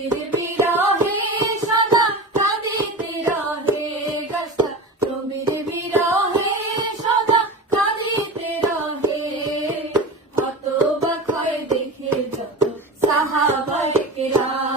নবীর বিরহে সদা কাঁদিতে রহে গাছটা, নবীর বিরহে সদা কাঁদিতে রহে। হতবাক হয় দেখে যত সাহাবায়ে কেরাম।